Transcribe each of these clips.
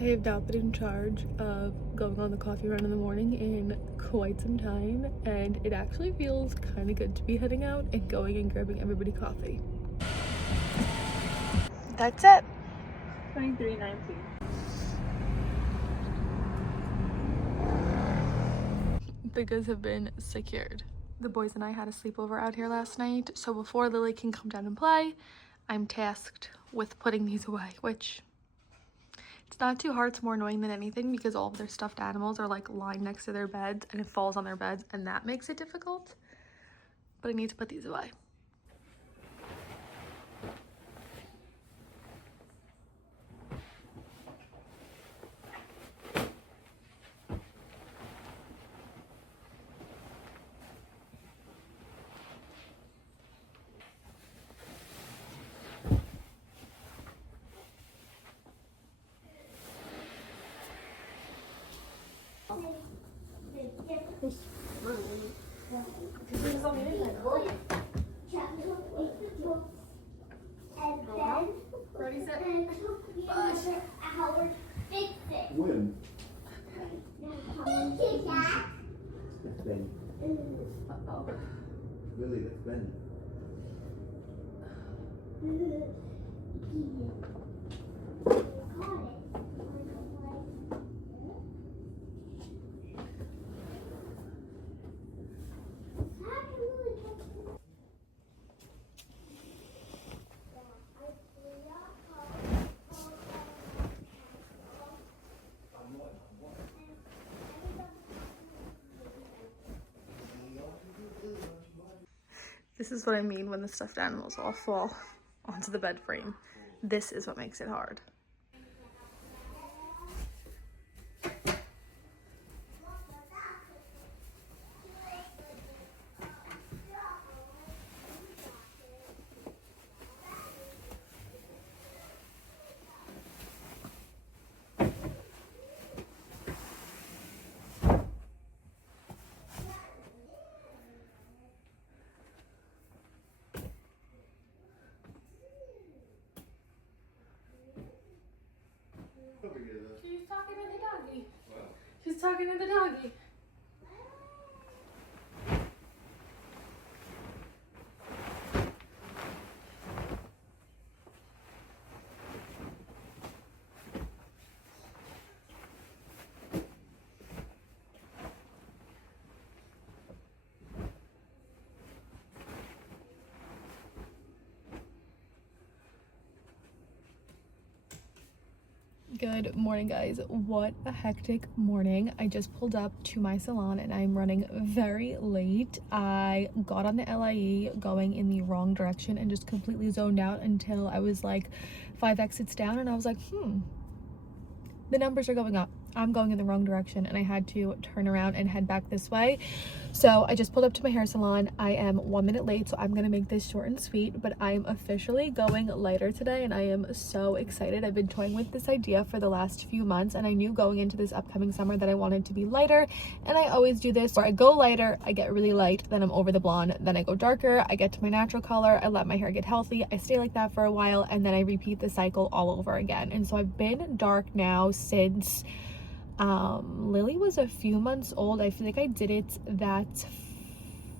I have not been in charge of going on the coffee run in the morning in quite some time, and it actually feels kind of good to be heading out and going and grabbing everybody coffee. That's it. 23.19. The goods have been secured. The boys and I had a sleepover out here last night, so before Lily can come down and play, I'm tasked with putting these away, which it's not too hard. It's more annoying than anything because all of their stuffed animals are like lying next to their beds and it falls on their beds and that makes it difficult. But I need to put these away. Ready, set, push. When? That's Ben. Uh-oh. Really, that's Ben. This is what I mean when the stuffed animals all fall onto the bed frame. This is what makes it hard. She's talking to the doggy. She's talking to the doggy. Good morning, guys. What a hectic morning. I just pulled up to my salon and I'm running very late. I got on the LIE going in the wrong direction and just completely zoned out until I was like 5 exits down and I was like, the numbers are going up. I'm going in the wrong direction and I had to turn around and head back this way. So I just pulled up to my hair salon. I am 1 minute late, so I'm gonna make this short and sweet, but I am officially going lighter today and I am so excited. I've been toying with this idea for the last few months and I knew going into this upcoming summer that I wanted to be lighter, and I always do this where I go lighter, I get really light, then I'm over the blonde, then I go darker, I get to my natural color, I let my hair get healthy, I stay like that for a while, and then I repeat the cycle all over again. And so I've been dark now since Lily was a few months old. I feel like I did it that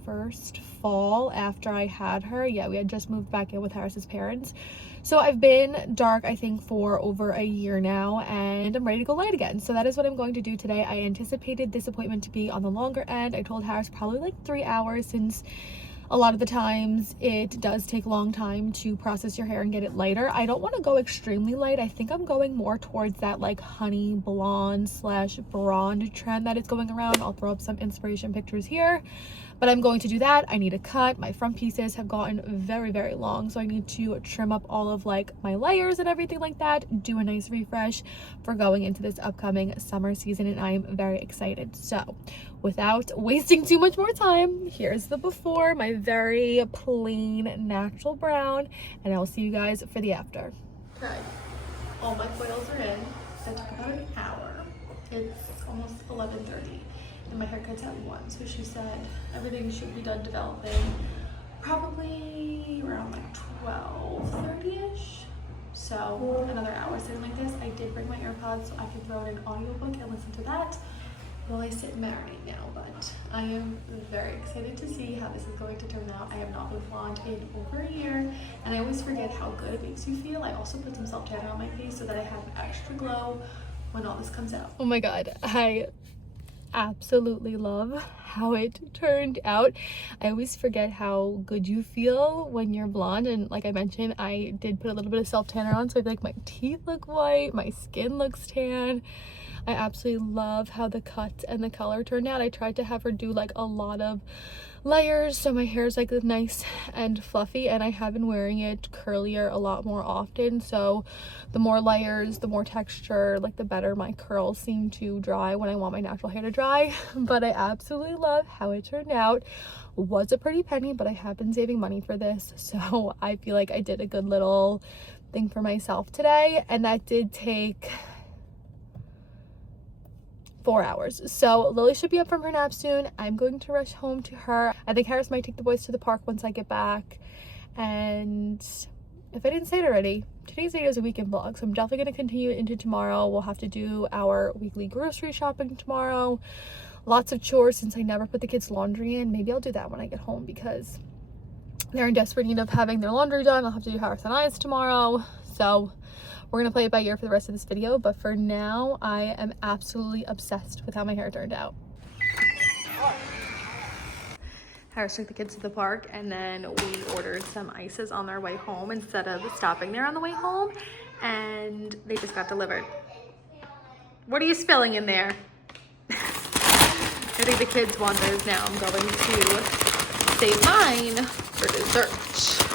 first fall after I had her. Yeah, we had just moved back in with Harris's parents. So I've been dark, I think, for over a year now, and I'm ready to go light again. So that is what I'm going to do today. I anticipated this appointment to be on the longer end. I told Harris probably like 3 hours, since a lot of the times it does take a long time to process your hair and get it lighter. I don't want to go extremely light. I think I'm going more towards that like honey blonde / blonde trend that is going around. I'll throw up some inspiration pictures here, but I'm going to do that. I need a cut. My front pieces have gotten very, very long, so I need to trim up all of like my layers and everything like that, do a nice refresh for going into this upcoming summer season, and I am very excited. So without wasting too much more time, here's the before, my very plain natural brown, and I will see you guys for the after. Okay, all my coils are in. That took about an hour. It's almost 11:30 and my haircut's at 1, so she said everything should be done developing probably around like 12:30ish. So another hour sitting like this. I did bring my AirPods so I can throw in an audiobook and listen to that while I sit and marinate now, but I am very excited to see how this is going to turn out. I have not been blonde in over a year, and I always forget how good it makes you feel. I also put some self-tanner on my face so that I have extra glow when all this comes out. Oh my god, I absolutely love how it turned out. I always forget how good you feel when you're blonde, and like I mentioned, I did put a little bit of self-tanner on, so I feel like my teeth look white, my skin looks tan. I absolutely love how the cut and the color turned out. I tried to have her do like a lot of layers so my hair is like nice and fluffy, and I have been wearing it curlier a lot more often, so the more layers, the more texture, like the better my curls seem to dry when I want my natural hair to dry. But I absolutely love how it turned out. Was a pretty penny, but I have been saving money for this, so I feel like I did a good little thing for myself today, and that did take 4 hours. So Lily should be up from her nap soon. I'm going to rush home to her. I think Harris might take the boys to the park once I get back. And if I didn't say it already, today's video is a weekend vlog, so I'm definitely going to continue into tomorrow. We'll have to do our weekly grocery shopping tomorrow. Lots of chores since I never put the kids' laundry in. Maybe I'll do that when I get home because they're in desperate need of having their laundry done. I'll have to do Harris and I's tomorrow. So we're gonna play it by ear for the rest of this video, but for now, I am absolutely obsessed with how my hair turned out. Harris took the kids to the park, and then we ordered some ices on our way home instead of stopping there on the way home, and they just got delivered. What are you spilling in there? I think the kids want those now. I'm going to save mine for dessert.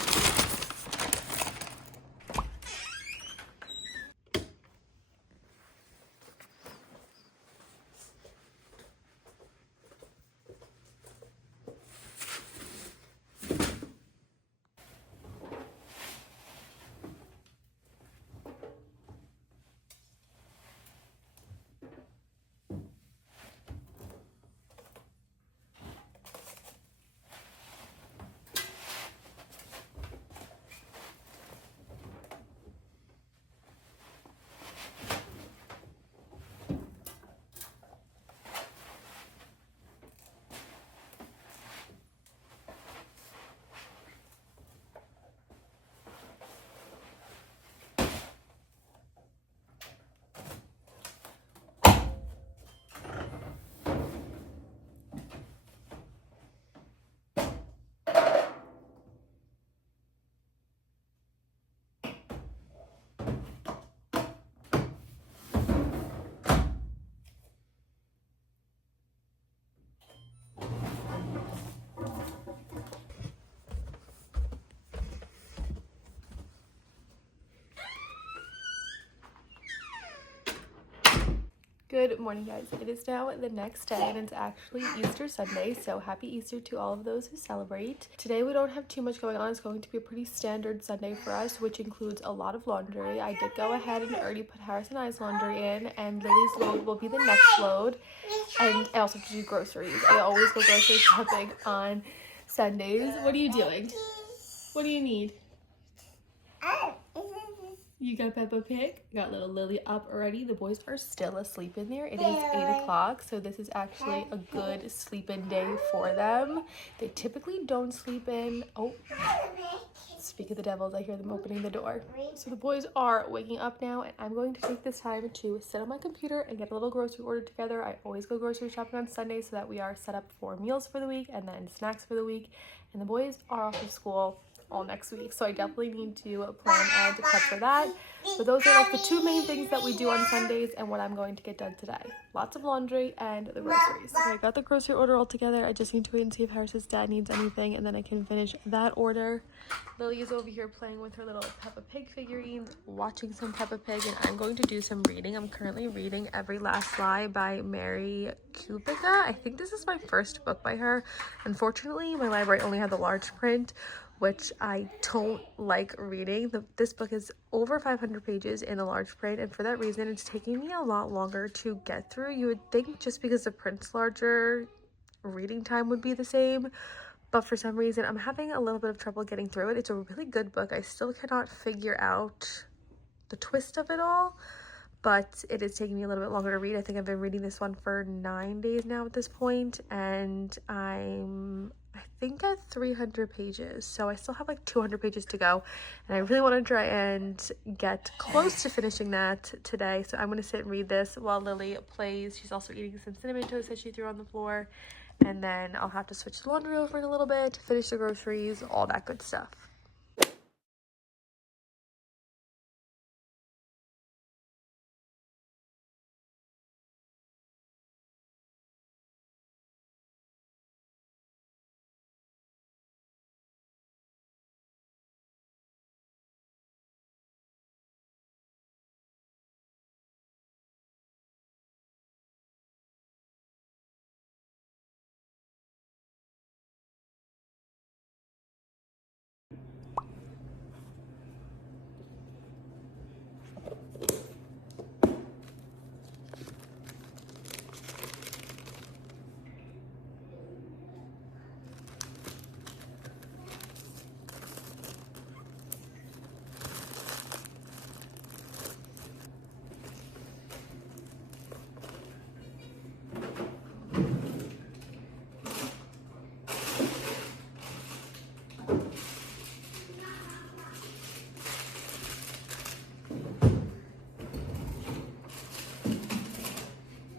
Good morning, guys. It is now the next day, and it's actually Easter Sunday, so happy Easter to all of those who celebrate. Today we don't have too much going on. It's going to be a pretty standard Sunday for us, which includes a lot of laundry. I did go ahead and already put Harris and I's laundry in, and Lily's load will be the next load, and I also have to do groceries. I always go grocery shopping on Sundays. What are you doing? What do you need? You got Peppa Pig? Got little Lily up already. The boys are still asleep in there. It is 8 o'clock, so this is actually a good sleep-in day for them. They typically don't sleep in. Oh, speak of the devils, I hear them opening the door. So the boys are waking up now, and I'm going to take this time to sit on my computer and get a little grocery order together. I always go grocery shopping on Sunday so that we are set up for meals for the week and then snacks for the week. And the boys are off of school all next week, so I definitely need to plan ahead to prep for that. But those are like the two main things that we do on Sundays and what I'm going to get done today. Lots of laundry and the groceries. Okay, I got the grocery order all together. I just need to wait and see if Harris's dad needs anything, and then I can finish that order. Lily is over here playing with her little Peppa Pig figurines, watching some Peppa Pig, and I'm going to do some reading. I'm currently reading Every Last Lie by Mary Kubica. I think this is my first book by her. Unfortunately, my library only had the large print, which I don't like reading. This book is over 500 pages in a large print, and for that reason it's taking me a lot longer to get through. You would think just because the print's larger, reading time would be the same, but for some reason I'm having a little bit of trouble getting through it. It's a really good book. I still cannot figure out the twist of it all, but it is taking me a little bit longer to read. I think I've been reading this one for 9 days now at this point, and I think at 300 pages, so I still have like 200 pages to go, and I really want to try and get close to finishing that today. So I'm going to sit and read this while Lily plays. She's also eating some cinnamon toast that she threw on the floor, and then I'll have to switch the laundry over in a little bit, finish the groceries, all that good stuff.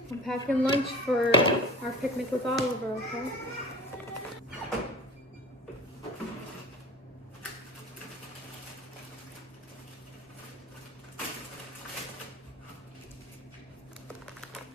I'm packing lunch for our picnic with Oliver, okay?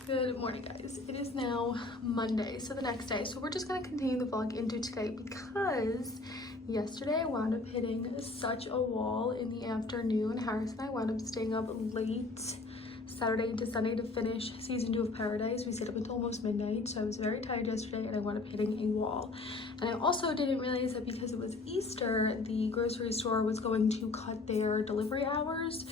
Good morning, guys. It is now Monday, so the next day. So we're just gonna continue the vlog into today because yesterday I wound up hitting such a wall in the afternoon. Harris and I wound up staying up late Saturday into Sunday to finish season 2 of Paradise. We stayed up until almost midnight, so I was very tired yesterday and I wound up hitting a wall. And I also didn't realize that because it was Easter, the grocery store was going to cut their delivery hours.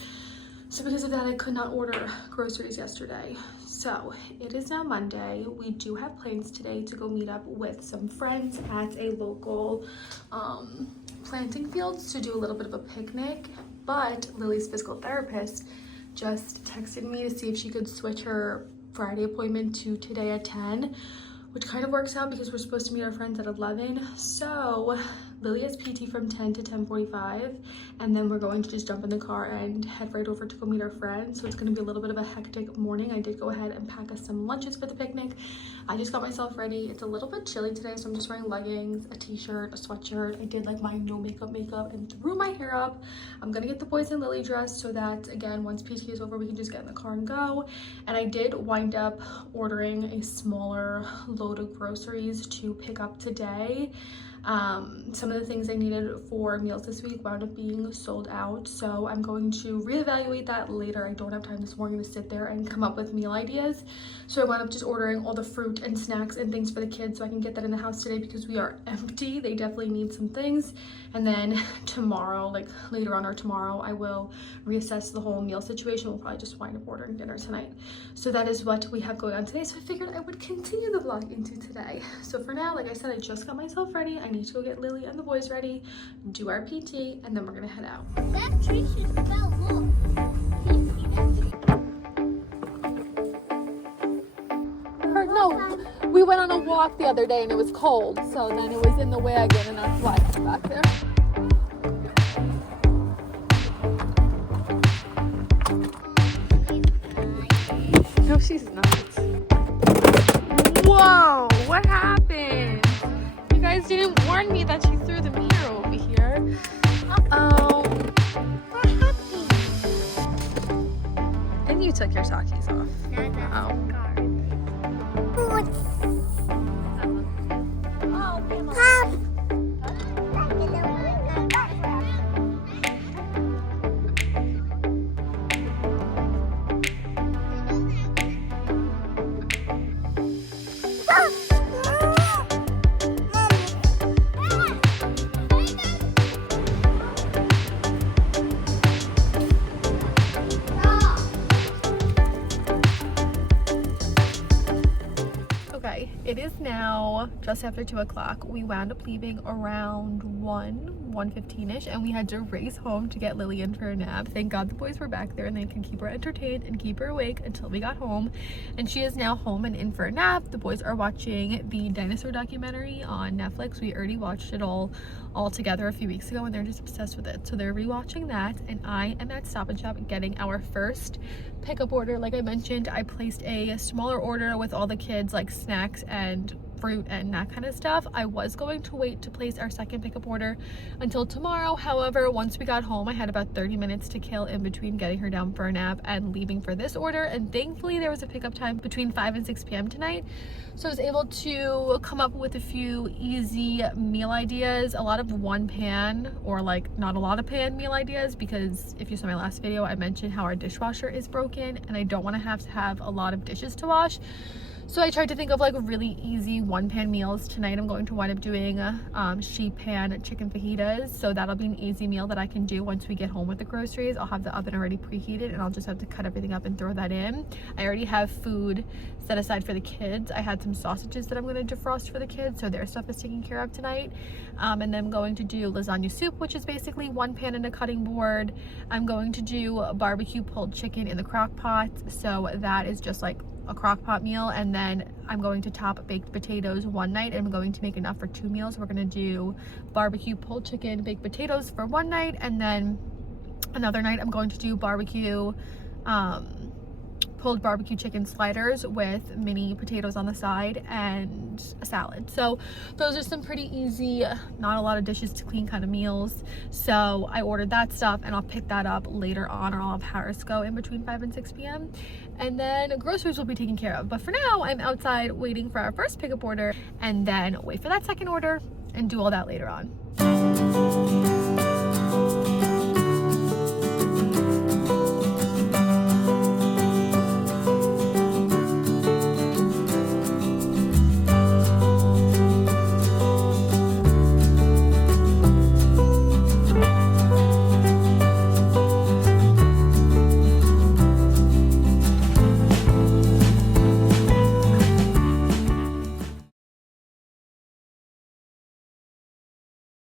So because of that, I could not order groceries yesterday. So it is now Monday. We do have plans today to go meet up with some friends at a local planting fields to do a little bit of a picnic. But Lily's physical therapist just texted me to see if she could switch her Friday appointment to today at 10, which kind of works out because we're supposed to meet our friends at 11. So Lily has PT from 10 to 10:45, and then we're going to just jump in the car and head right over to go meet our friends. So it's going to be a little bit of a hectic morning. I did go ahead and pack us some lunches for the picnic. I just got myself ready. It's a little bit chilly today, so I'm just wearing leggings, a t-shirt, a sweatshirt. I did like my no makeup and threw my hair up. I'm gonna get the boys and Lily dressed so that, again, once PT is over, we can just get in the car and go. And I did wind up ordering a smaller load of groceries to pick up today. Some of the things I needed for meals this week wound up being sold out, so I'm going to reevaluate that later. I don't have time this morning to sit there and come up with meal ideas, so I wound up just ordering all the fruit and snacks and things for the kids so I can get that in the house today because we are empty. They definitely need some things. And then tomorrow, like later on or tomorrow, I will reassess the whole meal situation. We'll probably just wind up ordering dinner tonight. So that is what we have going on today. So I figured I would continue the vlog into today. So for now, like I said, I just got myself ready. I need to go get Lily and the boys ready, do our PT, and then we're gonna head out. That tree should spell look. Can you see that tree? No, we went on a walk the other day and it was cold, so then it was in the wagon and that's why it's back there. No, she's not. Whoa, what happened? You guys didn't warn me that she threw the mirror over here. Uh-oh. What happened? And you took your Takis off. Uh-oh. Okay, it is now just after 2 o'clock. We wound up leaving around 1:15ish, and we had to race home to get Lily in for a nap. Thank God the boys were back there and they could keep her entertained and keep her awake until we got home. And she is now home and in for a nap. The boys are watching the dinosaur documentary on Netflix. We already watched it all together a few weeks ago and they're just obsessed with it. So they're rewatching that, and I am at Stop and Shop getting our first pickup order. Like I mentioned, I placed a smaller order with all the kids, like snacks and fruit and that kind of stuff. I was going to wait to place our second pickup order until tomorrow. However, once we got home, I had about 30 minutes to kill in between getting her down for a nap and leaving for this order, and thankfully there was a pickup time between 5 and 6 p.m. tonight, so I was able to come up with a few easy meal ideas. A lot of one pan, or like not a lot of pan meal ideas, because if you saw my last video I mentioned how our dishwasher is broken and I don't want to have a lot of dishes to wash. So I tried to think of like really easy one-pan meals. Tonight I'm going to wind up doing sheet pan chicken fajitas. So that'll be an easy meal that I can do once we get home with the groceries. I'll have the oven already preheated and I'll just have to cut everything up and throw that in. I already have food set aside for the kids. I had some sausages that I'm going to defrost for the kids, so their stuff is taken care of tonight. And then I'm going to do lasagna soup, which is basically one pan and a cutting board. I'm going to do barbecue pulled chicken in the crock pot. So that is just like a crock pot meal, and then I'm going to top baked potatoes one night and I'm going to make enough for 2 meals. We're going to do barbecue pulled chicken, baked potatoes for one night, and then another night I'm going to do barbecue pulled barbecue chicken sliders with mini potatoes on the side and a salad. So those are some pretty easy, not a lot of dishes to clean kind of meals. So I ordered that stuff and I'll pick that up later on, or I'll have Harris go in between 5 and 6 p.m. and then groceries will be taken care of. But for now I'm outside waiting for our first pickup order and then wait for that second order and do all that later on.